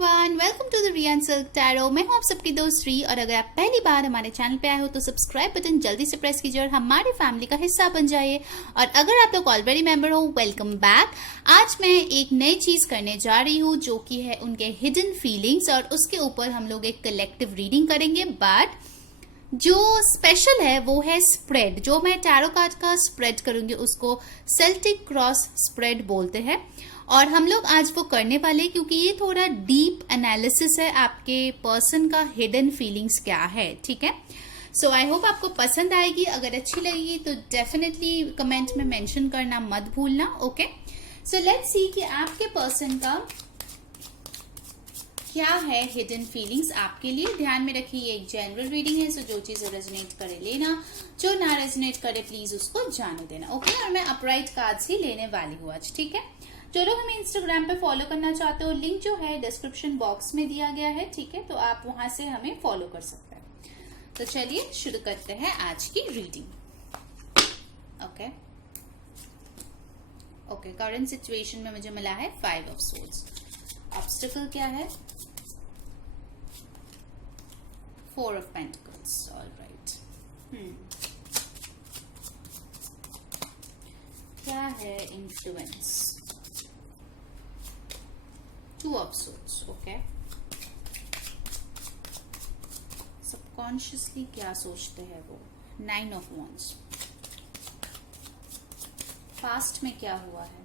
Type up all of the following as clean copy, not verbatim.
Everyone, welcome to the Riyan silk tarot. मैं हूं आप सबकी दोस्त श्री, और अगर आप पहली बार हमारे चैनल पे आए हो तो सब्सक्राइब बटन जल्दी से प्रेस कीजिए और हमारी फैमिली का हिस्सा बन जाइए। और अगर आप लोग ऑलरेडी मेंबर हो, वेलकम बैक। आज मैं एक नई चीज करने जा रही हूँ जो कि है उनके हिडन फीलिंग्स, और उसके ऊपर हम लोग एक कलेक्टिव रीडिंग करेंगे। बट जो स्पेशल है वो है स्प्रेड। जो मैं टैरो कार्ड का स्प्रेड करूंगी उसको सेल्टिक क्रॉस स्प्रेड बोलते हैं, और हम लोग आज वो करने वाले क्योंकि ये थोड़ा डीप एनालिसिस है आपके पर्सन का हिडन फीलिंग्स क्या है। ठीक है, सो आई होप आपको पसंद आएगी। अगर अच्छी लगेगी तो डेफिनेटली कमेंट में मेंशन करना मत भूलना। ओके, सो लेट्स सी कि आपके पर्सन का क्या है हिडन फीलिंग्स आपके लिए। ध्यान में रखिए ये एक जनरल रीडिंग है, सो जो चीज रेजोनेट करे लेना, जो ना रेजोनेट करे प्लीज उसको जाने देना। ओके, और मैं अपराइट कार्ड्स ही लेने वाली हूँ आज। ठीक है, जो लोग हमें इंस्टाग्राम पे फॉलो करना चाहते हो, लिंक जो है डिस्क्रिप्शन बॉक्स में दिया गया है। ठीक है, तो आप वहां से हमें फॉलो कर सकते हैं। तो चलिए शुरू करते हैं आज की रीडिंग। ओके, करंट सिचुएशन में मुझे मिला है 5 ऑफ सोर्ड्स। ऑब्स्टिकल क्या है? 4 ऑफ पेंटिकल्स। ऑलराइट, क्या है influence? 2 of swords. Okay, subconsciously क्या सोचते हैं वो? 9 ऑफ वॉन्ड्स। पास्ट में क्या हुआ है?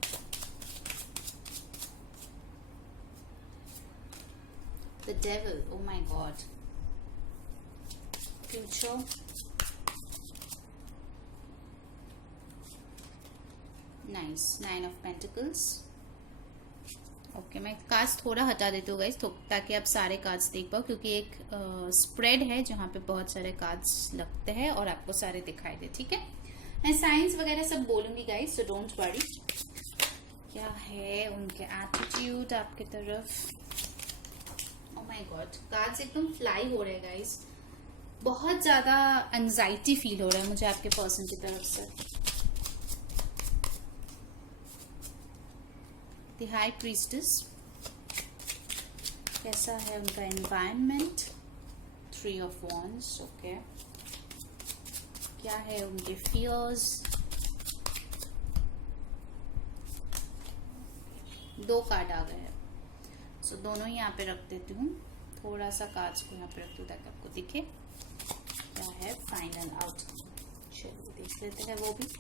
The devil. Oh my God. Future. Nice, 9 of pentacles. Okay, मैं कार्ड्स थोड़ा हटा देती हूँ गाइस ताकि आप सारे कार्ड्स देख पाओ, क्योंकि एक स्प्रेड है जहाँ पे बहुत सारे कार्ड्स लगते हैं और आपको सारे दिखाई दे। ठीक है, मैं साइंस वगैरह सब बोलूंगी गाइस, सो डोंट वरी। क्या है उनके एटीट्यूड आपके तरफ? ओ माय गॉड, कार्ड्स एकदम फ्लाई हो रहे हैं गाइस। बहुत ज्यादा एंजाइटी फील हो रहा है मुझे आपके पर्सन की तरफ से। The High Priestess, कैसा है उनका एनवायरनमेंट? 3 of Wands। ओके, क्या है उनके फियर्स? 2 कार्ड आ गए हैं, सो दोनों ही यहाँ पे रख देती हूँ। थोड़ा सा कार्ड्स को यहाँ पे रख दूँ ताकि आपको दिखे क्या है फाइनल आउटकम। चलिए देख लेते हैं वो भी।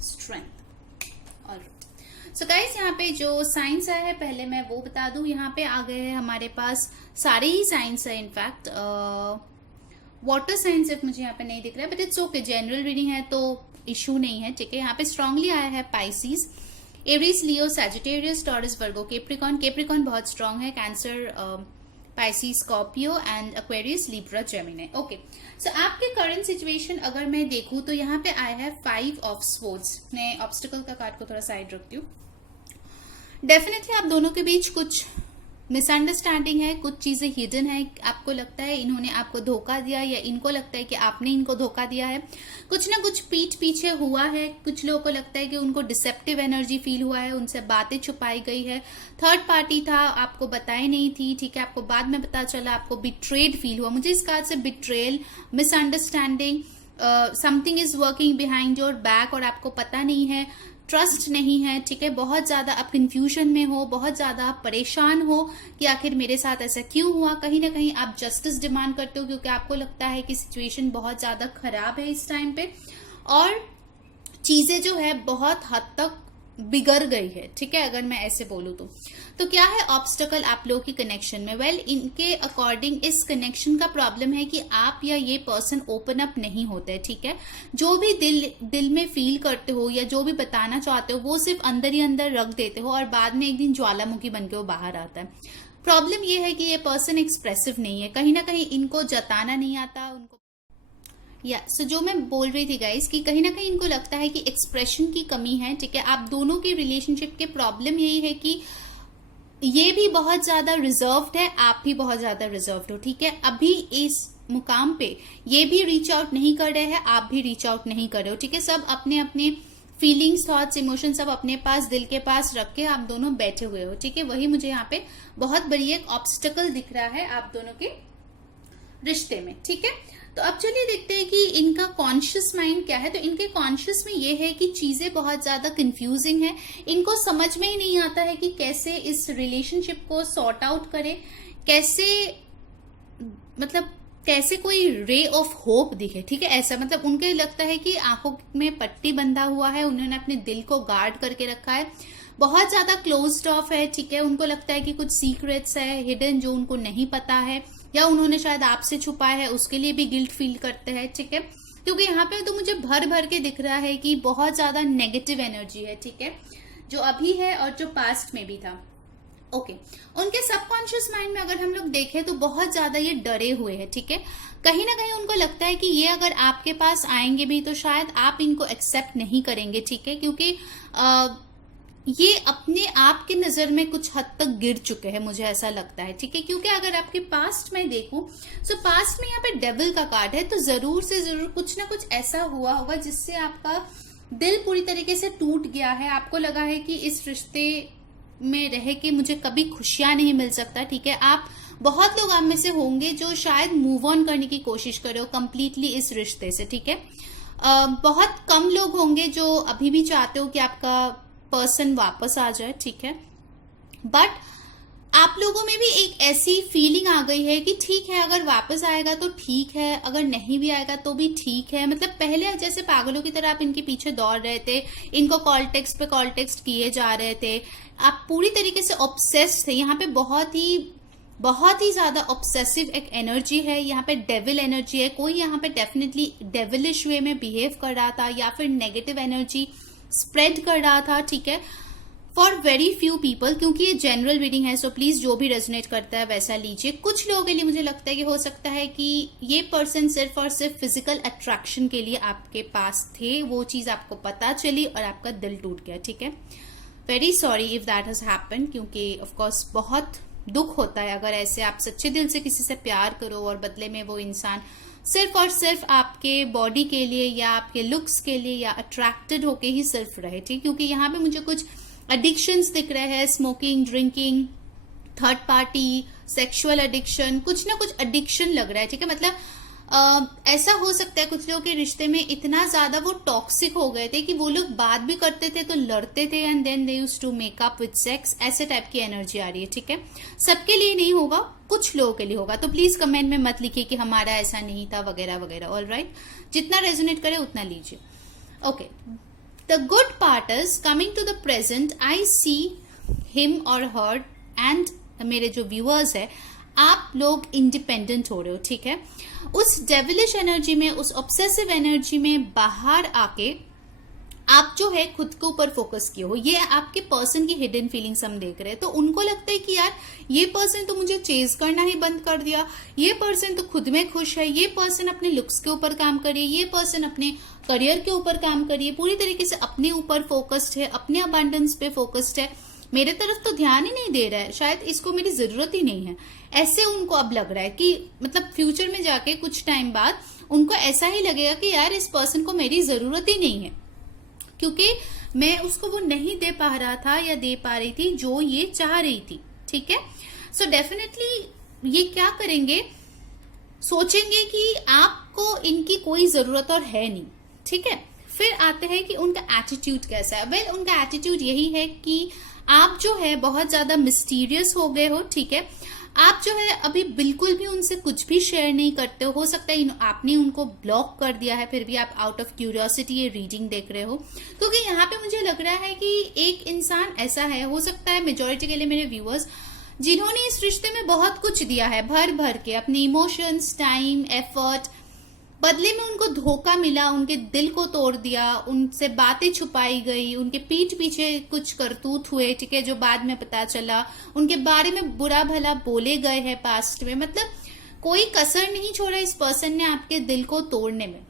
स्ट्रेंथ। ऑलराइट, सो गाइस यहाँ पे जो साइंस आया है पहले मैं वो बता दूं। यहाँ पे आ गए हैं हमारे पास सारे ही साइंस है। इनफैक्ट वाटर साइंस सिर्फ मुझे यहाँ पे नहीं दिख रहा है, but it's okay, general reading है तो इशू नहीं है। ठीक है, यहाँ पे स्ट्रांगली आया है Pisces, Aries, Leo, Sagittarius, Taurus, Virgo, Capricorn. Capricorn बहुत स्ट्रांग है। Cancer, Pisces, Scorpio and Aquarius, Libra, Gemini. Okay, so आपके करंट सिचुएशन अगर मैं देखूं तो यहाँ पे आया है 5 ऑफ स्वॉर्ड्स। मैं ऑब्स्टिकल का कार्ड को थोड़ा साइड रखती हूँ। डेफिनेटली आप दोनों के बीच कुछ मिसअंडरस्टैंडिंग है, कुछ चीजें हिडन है। आपको लगता है इन्होंने आपको धोखा दिया, या इनको लगता है कि आपने इनको धोखा दिया है। कुछ ना कुछ पीठ पीछे हुआ है। कुछ लोगों को लगता है कि उनको डिसेप्टिव एनर्जी फील हुआ है, उनसे बातें छुपाई गई है। थर्ड पार्टी था, आपको बताई नहीं थी। ठीक है, आपको बाद में पता चला, आपको बिट्रेड फील हुआ। मुझे इस कार्ड से betrayal, misunderstanding, something is working behind your back और आपको पता नहीं है, ट्रस्ट नहीं है। ठीक है, बहुत ज्यादा आप कंफ्यूजन में हो, बहुत ज्यादा आप परेशान हो कि आखिर मेरे साथ ऐसा क्यों हुआ। कहीं ना कहीं आप जस्टिस डिमांड करते हो क्योंकि आपको लगता है कि सिचुएशन बहुत ज्यादा खराब है इस टाइम पे, और चीजें जो है बहुत हद तक बिगड़ गई है। ठीक है, अगर मैं ऐसे बोलूं तो क्या है ऑब्स्टकल आप लोगों की कनेक्शन में? वेल, इनके अकॉर्डिंग इस कनेक्शन का प्रॉब्लम है कि आप या ये पर्सन ओपन अप नहीं होते। ठीक है, जो भी दिल में फील करते हो या जो भी बताना चाहते हो वो सिर्फ अंदर ही अंदर रख देते हो, और बाद में एक दिन ज्वालामुखी बनके वो बाहर आता है। प्रॉब्लम ये है कि ये पर्सन एक्सप्रेसिव नहीं है। कहीं ना कहीं इनको जताना नहीं आता उनको। सो जो मैं बोल रही थी गाइस कि कहीं ना कहीं इनको लगता है कि एक्सप्रेशन की कमी है। ठीक है, आप दोनों के रिलेशनशिप के प्रॉब्लम यही है कि ये भी बहुत ज्यादा रिजर्व्ड है, आप भी बहुत ज्यादा रिजर्व्ड हो। ठीक है, अभी इस मुकाम पे ये भी रीच आउट नहीं कर रहे हैं, आप भी रीच आउट नहीं कर रहे हो। ठीक है, सब अपने अपने फीलिंग्स, थॉट्स, इमोशन सब अपने पास, दिल के पास रख के आप दोनों बैठे हुए हो, ठीक है। वही मुझे यहाँ पे बहुत बड़ी एक ऑब्स्टेकल दिख रहा है आप दोनों के रिश्ते में, ठीक है। तो अब चलिए देखते हैं कि इनका कॉन्शियस माइंड क्या है। तो इनके कॉन्शियस में ये है कि चीजें बहुत ज्यादा कंफ्यूजिंग है, इनको समझ में ही नहीं आता है कि कैसे इस रिलेशनशिप को सॉर्ट आउट करें, कैसे मतलब कैसे कोई रे ऑफ होप दिखे, ठीक है। ऐसा मतलब उनके लगता है कि आंखों में पट्टी बंधा हुआ है, उन्होंने अपने दिल को गार्ड करके रखा है, बहुत ज्यादा क्लोज्ड ऑफ है, ठीक है। उनको लगता है कि कुछ सीक्रेट्स है हिडन जो उनको नहीं पता है, या उन्होंने शायद आपसे छुपाया है, उसके लिए भी गिल्ट फील करते हैं, ठीक है। क्योंकि यहाँ पे तो मुझे भर भर के दिख रहा है कि बहुत ज्यादा नेगेटिव एनर्जी है, ठीक है, जो अभी है और जो पास्ट में भी था। ओके उनके सबकॉन्शियस माइंड में अगर हम लोग देखें तो बहुत ज्यादा ये डरे हुए हैं, ठीक है। कहीं ना कहीं उनको लगता है कि ये अगर आपके पास आएंगे भी तो शायद आप इनको एक्सेप्ट नहीं करेंगे, ठीक है, क्योंकि ये अपने आप की नजर में कुछ हद तक गिर चुके हैं, मुझे ऐसा लगता है, ठीक है। क्योंकि अगर आपके पास्ट में देखूं तो पास्ट में यहाँ पे डेविल का कार्ड है, तो जरूर से जरूर कुछ ना कुछ ऐसा हुआ होगा जिससे आपका दिल पूरी तरीके से टूट गया है। आपको लगा है कि इस रिश्ते में रह के मुझे कभी खुशियां नहीं मिल सकता, ठीक है। आप बहुत लोग आप में से होंगे जो शायद मूव ऑन करने की कोशिश करे हो कंप्लीटली इस रिश्ते से, ठीक है। बहुत कम लोग होंगे जो अभी भी चाहते हो कि आपका पर्सन वापस आ जाए, ठीक है। बट आप लोगों में भी एक ऐसी फीलिंग आ गई है कि ठीक है, अगर वापस आएगा तो ठीक है, अगर नहीं भी आएगा तो भी ठीक है। मतलब पहले जैसे पागलों की तरह आप इनके पीछे दौड़ रहे थे, इनको कॉल टेक्स्ट पे कॉल टेक्स्ट किए जा रहे थे, आप पूरी तरीके से ऑब्सेस्ड थे। यहाँ पे बहुत ही ज्यादा ऑब्सेसिव एक एनर्जी है, यहाँ पे डेविल एनर्जी है। कोई यहाँ पे डेफिनेटली डेविलिश वे में बिहेव कर रहा था या फिर नेगेटिव एनर्जी स्प्रेड कर रहा था, ठीक है, फॉर वेरी फ्यू पीपल। क्योंकि ये जनरल रीडिंग है, सो प्लीज जो भी रेजोनेट करता है वैसा लीजिए। कुछ लोगों के लिए मुझे लगता है कि हो सकता है कि ये पर्सन सिर्फ और सिर्फ फिजिकल अट्रैक्शन के लिए आपके पास थे, वो चीज आपको पता चली और आपका दिल टूट गया, ठीक है। Very sorry if that has happened, क्योंकि ऑफकोर्स बहुत दुख होता है अगर ऐसे आप सच्चे दिल से किसी से प्यार करो और बदले में वो इंसान सिर्फ और सिर्फ आपके बॉडी के लिए या आपके लुक्स के लिए या अट्रैक्टेड होके ही सिर्फ रहे, ठीक। क्योंकि यहाँ पे मुझे कुछ एडिक्शंस दिख रहे हैं, smoking, drinking, third party, sexual addiction, कुछ ना कुछ एडिक्शन लग रहा है, ठीक है। मतलब ऐसा हो सकता है कुछ लोगों के रिश्ते में इतना ज्यादा वो टॉक्सिक हो गए थे कि वो लोग बात भी करते थे तो लड़ते थे and then they used to make up with sex, ऐसे टाइप की एनर्जी आ रही है, ठीक है। सबके लिए नहीं होगा, कुछ लोगों के लिए होगा, तो प्लीज कमेंट में मत लिखिए कि हमारा ऐसा नहीं था वगैरह वगैरह। ऑल राइट, जितना रेजोनेट करे उतना लीजिए। Okay, the good part is coming to the present, I see him और हर एंड मेरे जो व्यूअर्स है, आप लोग इंडिपेंडेंट हो रहे हो, ठीक है। उस डेविलिश एनर्जी में, उस ऑब्सेसिव एनर्जी में बाहर आके आप जो है खुद के ऊपर फोकस किए हो। ये आपके पर्सन की हिडन फीलिंग्स हम देख रहे हैं। तो उनको लगता है कि यार ये पर्सन तो मुझे चेज करना ही बंद कर दिया, ये पर्सन तो खुद में खुश है, ये पर्सन अपने लुक्स के ऊपर काम करिए, ये पर्सन अपने करियर के ऊपर काम करिए, पूरी तरीके से अपने ऊपर फोकस्ड है, अपने अबंडेंस पे फोकस्ड है, मेरे तरफ तो ध्यान ही नहीं दे रहा है, शायद इसको मेरी जरूरत ही नहीं है। ऐसे उनको अब लग रहा है कि मतलब फ्यूचर में जाके कुछ टाइम बाद उनको ऐसा ही लगेगा कि यार इस पर्सन को मेरी जरूरत ही नहीं है, क्योंकि मैं उसको वो नहीं दे पा रहा था या दे पा रही थी जो ये चाह रही थी, ठीक है। सो डेफिनेटली ये क्या करेंगे, सोचेंगे कि आपको इनकी कोई जरूरत और है नहीं, ठीक है। फिर आते हैं कि उनका एटीट्यूड कैसा है। वेल, उनका एटीट्यूड यही है कि आप जो है बहुत ज्यादा मिस्टीरियस हो गए हो, ठीक है। आप जो है अभी बिल्कुल भी उनसे कुछ भी शेयर नहीं करते हो सकता है आपने उनको ब्लॉक कर दिया है, फिर भी आप आउट ऑफ क्यूरियोसिटी ये रीडिंग देख रहे हो। क्योंकि यहाँ पे मुझे लग रहा है कि एक इंसान ऐसा है, हो सकता है मेजोरिटी के लिए मेरे व्यूअर्स, जिन्होंने इस रिश्ते में बहुत कुछ दिया है भर भर के, अपने इमोशंस, टाइम, एफर्ट, बदले में उनको धोखा मिला, उनके दिल को तोड़ दिया, उनसे बातें छुपाई गई, उनके पीठ पीछे कुछ करतूत हुए, ठीक है, जो बाद में पता चला, उनके बारे में बुरा भला बोले गए हैं पास्ट में। मतलब कोई कसर नहीं छोड़ा इस पर्सन ने आपके दिल को तोड़ने में,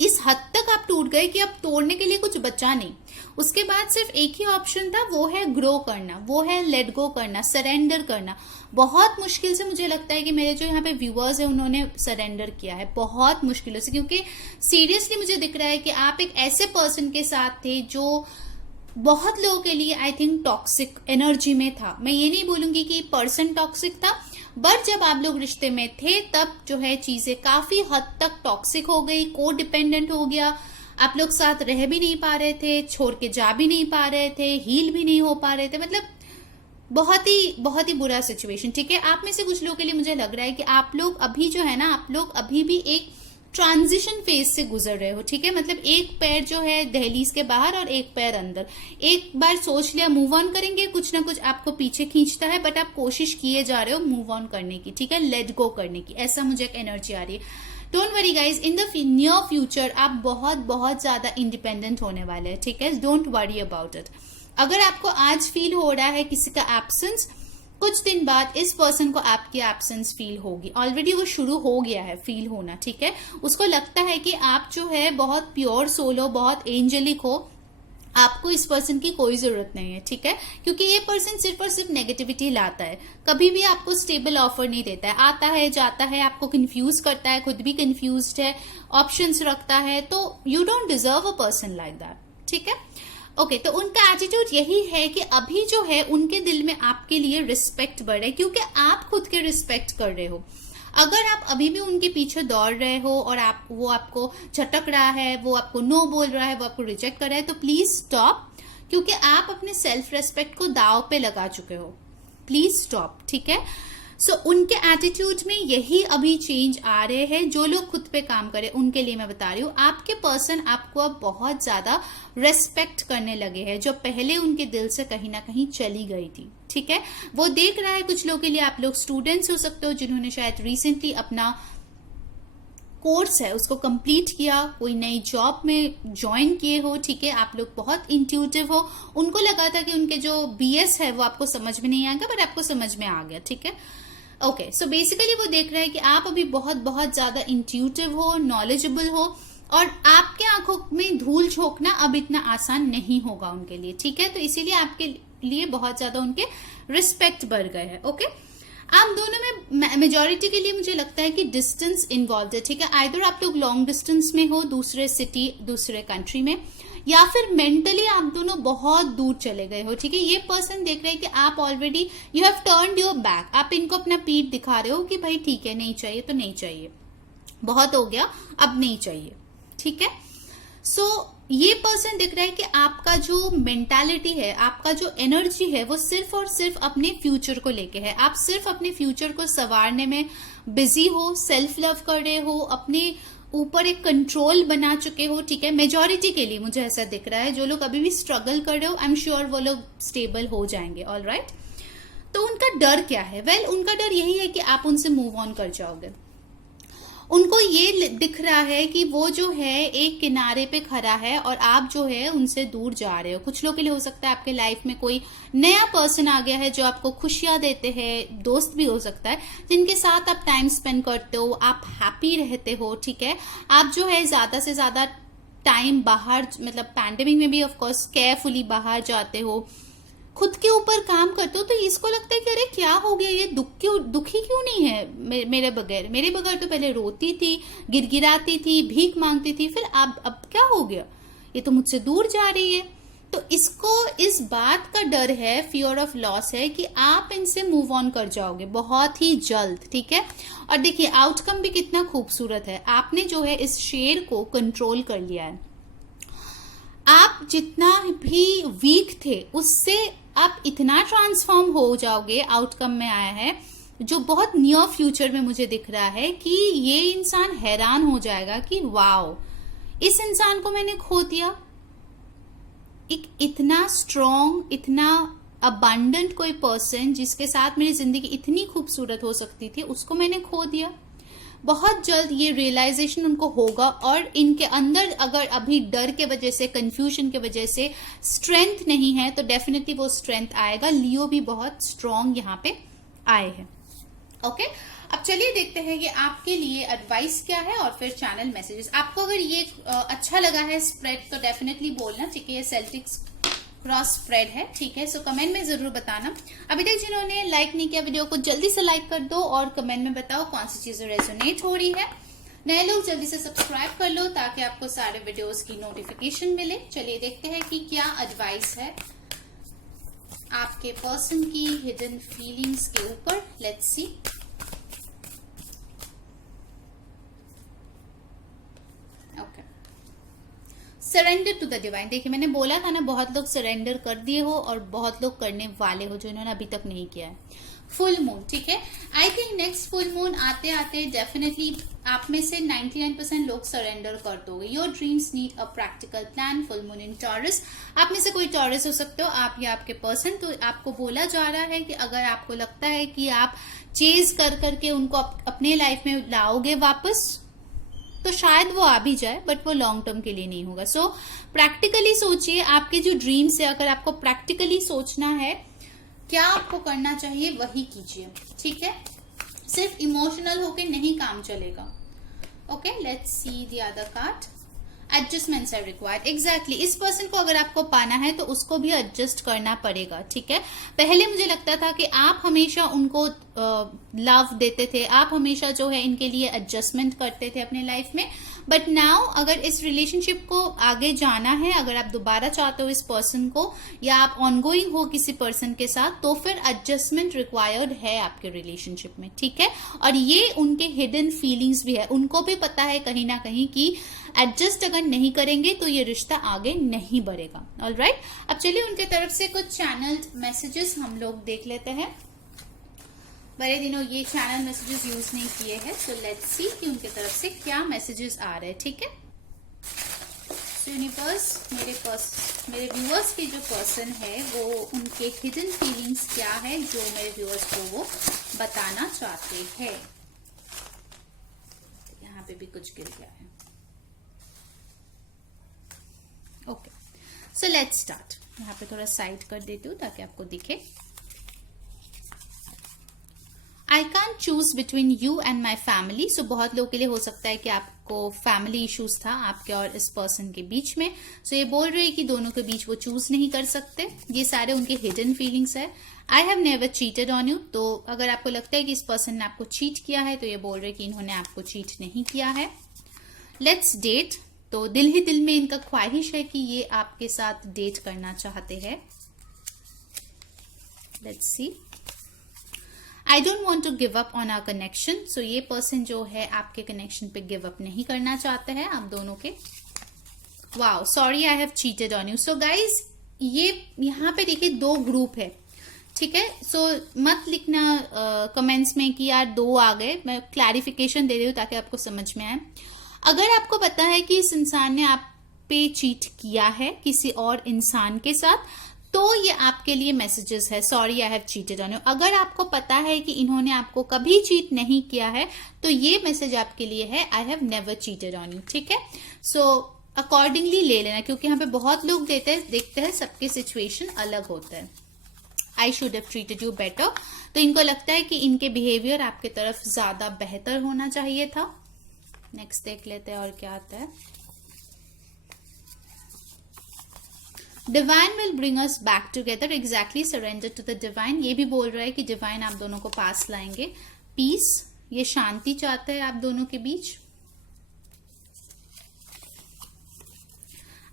इस हद तक आप टूट गए कि अब तोड़ने के लिए कुछ बचा नहीं। उसके बाद सिर्फ एक ही ऑप्शन था, वो है ग्रो करना, वो है लेट गो करना, सरेंडर करना। बहुत मुश्किल से मुझे लगता है कि मेरे जो यहाँ पे व्यूअर्स है उन्होंने सरेंडर किया है, बहुत मुश्किलों से, क्योंकि सीरियसली मुझे दिख रहा है कि आप एक ऐसे पर्सन के साथ थे जो बहुत लोगों के लिए आई थिंक टॉक्सिक एनर्जी में था। मैं ये नहीं बोलूंगी कि पर्सन टॉक्सिक था, बट जब आप लोग रिश्ते में थे तब जो है चीजें काफी हद तक टॉक्सिक हो गई, को डिपेंडेंट हो गया। आप लोग साथ रह भी नहीं पा रहे थे, छोड़ के जा भी नहीं पा रहे थे, हील भी नहीं हो पा रहे थे, मतलब बहुत ही बुरा सिचुएशन। ठीक है, आप में से कुछ लोगों के लिए मुझे लग रहा है कि आप लोग अभी जो है ना, आप लोग अभी भी एक ट्रांजिशन फेज से गुजर रहे हो। ठीक है, मतलब एक पैर जो है दहलीज के बाहर और एक पैर अंदर। एक बार सोच लिया मूव ऑन करेंगे, कुछ ना कुछ आपको पीछे खींचता है, बट आप कोशिश किए जा रहे हो मूव ऑन करने की। ठीक है, लेट गो करने की, ऐसा मुझे एक एनर्जी आ रही है। Don't worry guys, in the near future आप बहुत ज्यादा इंडिपेंडेंट होने वाले हैं। ठीक है, डोंट वरी अबाउट इट। अगर आपको आज फील हो रहा है किसी का एब्सेंस, कुछ दिन बाद इस पर्सन को आपकी एब्सेंस फील होगी। ऑलरेडी वो शुरू हो गया है फील होना। ठीक है, उसको लगता है कि आप जो है बहुत प्योर सोल हो, बहुत एंजेलिक हो, आपको इस पर्सन की कोई जरूरत नहीं है। ठीक है, क्योंकि ये पर्सन सिर्फ और सिर्फ नेगेटिविटी लाता है, कभी भी आपको स्टेबल ऑफर नहीं देता है। आता है, जाता है, आपको कंफ्यूज करता है, खुद भी कंफ्यूज्ड है, ऑप्शंस रखता है। तो you don't deserve a person like that. ठीक है, ओके, तो उनका एटीट्यूड यही है कि अभी जो है उनके दिल में आपके लिए रिस्पेक्ट बढ़े, क्योंकि आप खुद के रिस्पेक्ट कर रहे हो। अगर आप अभी भी उनके पीछे दौड़ रहे हो और वो आपको झटक रहा है, वो आपको नो बोल रहा है, वो आपको रिजेक्ट कर रहा है, तो प्लीज स्टॉप, क्योंकि आप अपने सेल्फ रेस्पेक्ट को दाव पे लगा चुके हो। Please stop. ठीक है, सो उनके एटीट्यूड में यही अभी चेंज आ रहे हैं। जो लोग खुद पे काम करें उनके लिए मैं बता रही हूँ, आपके पर्सन आपको अब बहुत ज्यादा रेस्पेक्ट करने लगे हैं, जो पहले उनके दिल से कहीं ना कहीं चली गई थी। ठीक है, वो देख रहा है, कुछ लोगों के लिए आप लोग स्टूडेंट्स हो सकते हो जिन्होंने शायद रिसेंटली अपना कोर्स है उसको कंप्लीट किया, कोई नई जॉब में ज्वाइन किए हो। ठीक है, आप लोग बहुत इंट्यूटिव हो, उनको लगा था कि उनके जो बीएस है वो आपको समझ में नहीं आएगा, बट आपको समझ में आ गया। ठीक है, ओके, सो बेसिकली वो देख रहा है कि आप अभी बहुत ज्यादा इंट्यूटिव हो, नॉलेजेबल हो, और आपके आंखों में धूल झोंकना अब इतना आसान नहीं होगा उनके लिए। ठीक है, तो इसीलिए आपके लिए बहुत ज्यादा उनके रिस्पेक्ट बढ़ गए हैं। ओके, आप दोनों में मेजॉरिटी के लिए मुझे लगता है कि डिस्टेंस इन्वॉल्व है। ठीक है, आइदर आप लोग लॉन्ग डिस्टेंस में हो, दूसरे सिटी, दूसरे कंट्री में, या फिर मेंटली आप दोनों बहुत दूर चले गए हो। ठीक है, ये पर्सन देख रहे हैं कि आप already you have turned your back, आप इनको अपना पीठ दिखा रहे हो कि भाई ठीक है, नहीं चाहिए तो नहीं चाहिए, बहुत हो गया, अब नहीं चाहिए। ठीक है, सो ये पर्सन दिख रहा है कि आपका जो मेंटालिटी है, आपका जो एनर्जी है, वो सिर्फ और सिर्फ अपने फ्यूचर को लेके है। आप सिर्फ अपने फ्यूचर को संवारने में बिजी हो, सेल्फ लव कर रहे हो, अपने ऊपर एक कंट्रोल बना चुके हो। ठीक है, मेजॉरिटी के लिए मुझे ऐसा दिख रहा है। जो लोग अभी भी स्ट्रगल कर रहे हो, आई एम श्योर वो लोग स्टेबल हो जाएंगे। ऑल राइट, तो उनका डर क्या है? वेल, उनका डर यही है कि आप उनसे मूव ऑन कर जाओगे। उनको ये दिख रहा है कि वो जो है एक किनारे पे खड़ा है और आप जो है उनसे दूर जा रहे हो। कुछ लोगों के लिए हो सकता है आपके लाइफ में कोई नया पर्सन आ गया है जो आपको खुशियां देते हैं, दोस्त भी हो सकता है जिनके साथ आप टाइम स्पेंड करते हो, आप हैप्पी रहते हो। ठीक है, आप जो है ज्यादा से ज्यादा टाइम बाहर, मतलब पैंडेमिक में भी ऑफकोर्स केयरफुली बाहर जाते हो, खुद के ऊपर काम करते हो। तो इसको लगता है कि अरे क्या हो गया, ये दुखी क्यों नहीं है मेरे बगैर तो पहले रोती थी, गिड़गिड़ाती थी, भीख मांगती थी, फिर अब क्या हो गया, ये तो मुझसे दूर जा रही है। तो इसको इस बात का डर है, फियर ऑफ लॉस है कि आप इनसे मूव ऑन कर जाओगे बहुत ही जल्द। ठीक है, और देखिए आउटकम भी कितना खूबसूरत है। आपने जो है इस शेर को कंट्रोल कर लिया है। आप जितना भी वीक थे उससे आप इतना ट्रांसफॉर्म हो जाओगे, आउटकम में आया है जो बहुत नियर फ्यूचर में मुझे दिख रहा है कि ये इंसान हैरान हो जाएगा कि वाओ, इस इंसान को मैंने खो दिया। एक इतना स्ट्रॉन्ग, इतना अबंडेंट कोई पर्सन जिसके साथ मेरी जिंदगी इतनी खूबसूरत हो सकती थी, उसको मैंने खो दिया। बहुत जल्द ये रियलाइजेशन उनको होगा और इनके अंदर अगर अभी डर के वजह से, कंफ्यूजन के वजह से स्ट्रेंथ नहीं है तो डेफिनेटली वो स्ट्रेंथ आएगा। लियो भी बहुत स्ट्रांग यहाँ पे आए हैं। ओके अब चलिए देखते हैं कि आपके लिए एडवाइस क्या है और फिर चैनल मैसेजेस। आपको अगर ये अच्छा लगा है स्प्रेड तो डेफिनेटली बोलना, ठीक है। ये सेल्टिक्स क्रॉस स्प्रेड है, ठीक है। सो कमेंट में जरूर बताना। अभी तक जिन्होंने लाइक नहीं किया वीडियो को जल्दी से लाइक कर दो और कमेंट में बताओ कौन सी चीजें रेजोनेट हो रही है। नए लोग जल्दी से सब्सक्राइब कर लो ताकि आपको सारे वीडियोस की नोटिफिकेशन मिले। चलिए देखते हैं कि क्या एडवाइस है आपके पर्सन की हिडन फीलिंग्स के ऊपर। Let's see. Okay, surrender to the divine. देखिए मैंने बोला था ना, बहुत लोग सरेंडर कर दिए हो और बहुत लोग करने वाले हो जो इन्होंने अभी तक नहीं किया है। फुल मून, ठीक है। I think next full moon आते आते डेफिनेटली आप में से 99% लोग सरेंडर कर दोगे। Your dreams need a practical plan. Full moon in taurus, आप में से कोई टॉरस हो सकते हो, आप या आपके पर्सन। तो आपको बोला जा रहा है कि अगर आपको लगता है कि आप चेज कर करके उनको अपने लाइफ में लाओगे वापस, तो शायद वो आ भी जाए, बट वो लॉन्ग टर्म के लिए नहीं होगा। सो प्रैक्टिकली सोचिए, आपके जो ड्रीम्स है, अगर आपको प्रैक्टिकली सोचना है क्या आपको करना चाहिए वही कीजिए, ठीक है। सिर्फ इमोशनल होके नहीं काम चलेगा। Okay, let's see the other card. Adjustments are required. Exactly, इस पर्सन को अगर आपको पाना है तो उसको भी एडजस्ट करना पड़ेगा, ठीक है। पहले मुझे लगता था कि आप हमेशा उनको लव देते थे, आप हमेशा जो है इनके लिए एडजस्टमेंट करते थे अपने लाइफ में, बट नाउ अगर इस रिलेशनशिप को आगे जाना है, अगर आप दोबारा चाहते हो इस पर्सन को या आप ऑनगोइंग हो किसी पर्सन के साथ, तो फिर एडजस्टमेंट रिक्वायर्ड है आपके रिलेशनशिप में, ठीक है। और ये उनके हिडन फीलिंग्स भी है, उनको भी पता है कहीं ना कहीं कि एडजस्ट अगर नहीं करेंगे तो ये रिश्ता आगे नहीं बढ़ेगा। ऑलराइट, अब चलिए उनके तरफ से कुछ चैनल्ड मैसेजेस हम लोग देख लेते हैं। बड़े दिनों ये चैनल मैसेजेस यूज नहीं किए हैं, सो लेट्स सी कि उनके तरफ से क्या मैसेजेस आ रहे हैं, ठीक है। यूनिवर्स, मेरे व्यूअर्स के जो पर्सन है वो उनके हिडन फीलिंग्स क्या है जो मेरे व्यूअर्स को वो बताना चाहते हैं। यहाँ पे भी कुछ गिर गया है। Okay, so let's start. यहाँ पे थोड़ा साइड कर देती हूँ ताकि आपको दिखे। I can't choose between you and my family. So बहुत लोगों के लिए हो सकता है कि आपको फैमिली इश्यूज था आपके और इस पर्सन के बीच में। सो ये बोल रहे हैं कि दोनों के बीच वो चूज नहीं कर सकते। ये सारे उनके हिडन फीलिंग्स है। I have never cheated on you. तो अगर आपको लगता है कि इस पर्सन ने आपको चीट किया है तो ये बोल रहे हैं कि इन्होंने आपको चीट नहीं किया है। Let's date. तो दिल ही दिल में इनका ख्वाहिश है कि ये आपके साथ डेट करना चाहते हैं। Let's see. I don't want to give up on our connection. So ये पर्सन जो है आपके कनेक्शन पे गिव अप नहीं करना चाहते हैं आप दोनों के। Wow, sorry I have cheated on you. So guys, ये यहाँ पे देखिए दो ग्रुप है, ठीक है। सो मत लिखना कमेंट्स में कि यार दो आ गए। मैं क्लैरिफिकेशन दे रही हूँ ताकि आपको समझ में आए। अगर आपको पता है कि इस इंसान ने आप पे चीट किया है किसी और इंसान के साथ, तो ये आपके लिए मैसेजेस है, sorry I have cheated on you. अगर आपको पता है कि इन्होंने आपको कभी चीट नहीं किया है तो ये मैसेज आपके लिए है, I have never cheated on you, ठीक है। सो अकॉर्डिंगली ले लेना, क्योंकि यहाँ पे बहुत लोग देखते हैं सबके सिचुएशन अलग होता है। I should have treated you better. तो इनको लगता है कि इनके बिहेवियर आपके तरफ ज्यादा बेहतर होना चाहिए था। नेक्स्ट देख लेते हैं और क्या आता है। Divine will bring us back together. Exactly, surrender to the divine. ये भी बोल रहा है कि डिवाइन आप दोनों को पास लाएंगे। पीस, ये शांति चाहते हैं आप दोनों के बीच।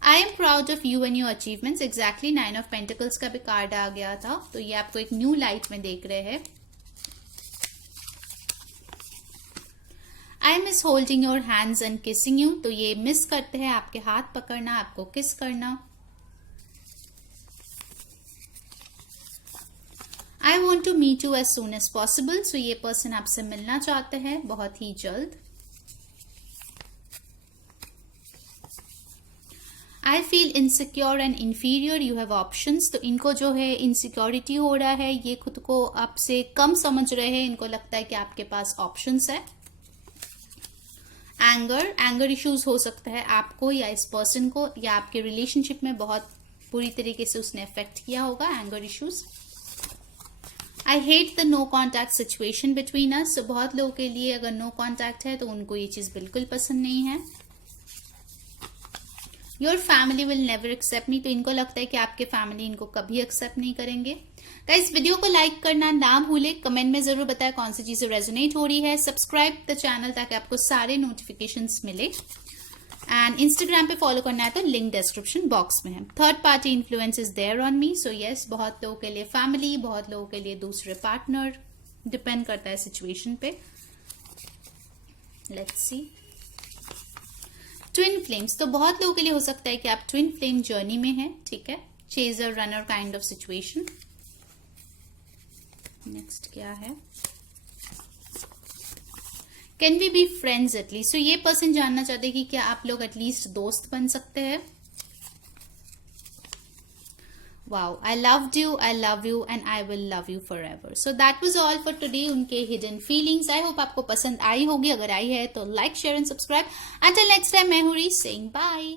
I am proud of you and your achievements. Exactly, 9 of pentacles का भी कार्ड आ गया था, तो ये आपको एक न्यू लाइट में देख रहे हैं। I miss holding your hands and kissing you. तो ये मिस करते हैं आपके हाथ पकड़ना, आपको किस करना। I want to meet you as soon as possible. So ये पर्सन आपसे मिलना चाहते हैं बहुत ही जल्द। I feel insecure and inferior, you have options. तो इनको जो है इनसिक्योरिटी हो रहा है, ये खुद को आपसे कम समझ रहे हैं, इनको लगता है कि आपके पास ऑप्शंस है। एंगर इश्यूज हो सकता है आपको या इस पर्सन को, या आपके रिलेशनशिप में बहुत बुरी तरीके से उसने अफेक्ट किया होगा। Anger issues. I hate the no contact situation between us. तो बहुत लोगों के लिए अगर नो कॉन्टैक्ट है तो उनको ये चीज बिल्कुल पसंद नहीं है। Your family will never accept me. तो इनको लगता है कि आपके फैमिली इनको कभी एक्सेप्ट नहीं करेंगे। गाइस वीडियो को लाइक करना ना भूले, कमेंट में जरूर बताएं कौन सी चीजें रेजोनेट हो रही है। सब्सक्राइब द चैनल ताकि आपको सारे नोटिफिकेशंस मिले। एंड इंस्टाग्राम पे फॉलो करना है तो लिंक डिस्क्रिप्शन बॉक्स में है। Third party influence is there on me. So yes, बहुत लोगों के लिए फैमिली, बहुत लोगों के लिए दूसरे पार्टनर, डिपेंड करता है सिचुएशन पे। Let's see. ट्विन फ्लेम्स, तो बहुत लोगों के लिए हो सकता है कि आप ट्विन फ्लेम जर्नी में हैं, ठीक है, chaser runner kind of situation. Next क्या है, can we be friends at least. तो ये पर्सन जानना चाहते हैं कि क्या आप लोग एटलीस्ट दोस्त बन सकते हैं। Wow, I loved you, I love you and I will love you for ever. So that was all for today, उनके हिडन फीलिंग्स। आई होप आपको पसंद आई होगी। अगर आई है तो like, share and subscribe. Until next time, मैं हूँ री सेइंग बाय।